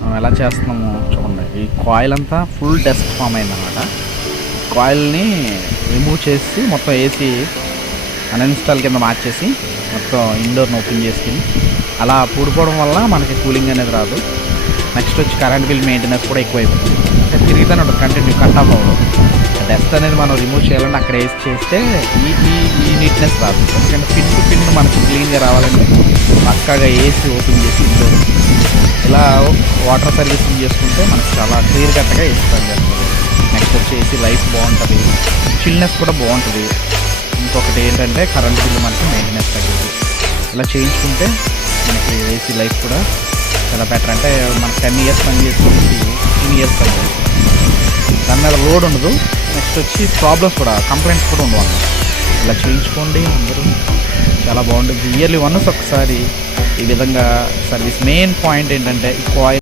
మనం ఎలా చేస్తున్నామో చూడండి. ఈ కాయిల్ అంతా ఫుల్ డస్ట్ ఫామ్ అయిందన్నమాట. కాయిల్ని రిమూవ్ చేసి మొత్తం ఏసీ అన్ఇన్స్టాల్ కింద మార్చేసి మొత్తం ఇండోర్ని ఓపెన్ చేసుకుని అలా పూడిపోవడం వల్ల మనకి కూలింగ్ అనేది రాదు. నెక్స్ట్ వచ్చి కరెంట్ బిల్ మెయింటెనెన్స్ కూడా ఎక్కువైపోతుంది. అంటే తిరుగుతూనే ఉంటుంది, కంటిన్యూ కట్ ఆఫ్ అవ్వదు. డస్ట్ అనేది మనం రిమూవ్ చేయాలంటే అక్కడ వేసి చేస్తే ఈ నీట్నెస్ రాదు. ఎందుకంటే పిన్ టు పిన్ మనకి క్లీన్గా రావాలంటే పక్కాగా ఏసీ ఓపెన్ చేసి ఇండోర్ ఇలా వాటర్ సర్వీసింగ్ చేసుకుంటే మనకి చాలా క్లియర్ కట్గా ఏసీ పనిచేస్తుంది. నెక్స్ట్ వచ్చి ఏసీ లైఫ్ బాగుంటుంది, చిల్నెస్ కూడా బాగుంటుంది. ఇంకొకటి ఏంటంటే కరెంట్ బిల్లు మనకి మెయింటెనెన్స్ తగ్గుతుంది. ఇలా చేయించుకుంటే మనకి ఏసీ లైఫ్ కూడా చాలా బెటర్. అంటే మనకి 10 ఇయర్స్ పని చేసుకుంటే 15 ఇయర్స్ పని చేస్తుంది. దాని మీద లోడ్ ఉండదు. నెక్స్ట్ వచ్చి ప్రాబ్లమ్స్ కూడా, కంప్లైంట్స్ కూడా ఉండవు అన్నమాట. ఇలా చేయించుకోండి అందరూ, చాలా బాగుంటుంది. ఇయర్లీ వన్స్ ఒకసారి ఈ విధంగా సర్వీస్. మెయిన్ పాయింట్ ఏంటంటే ఈ కాయిల్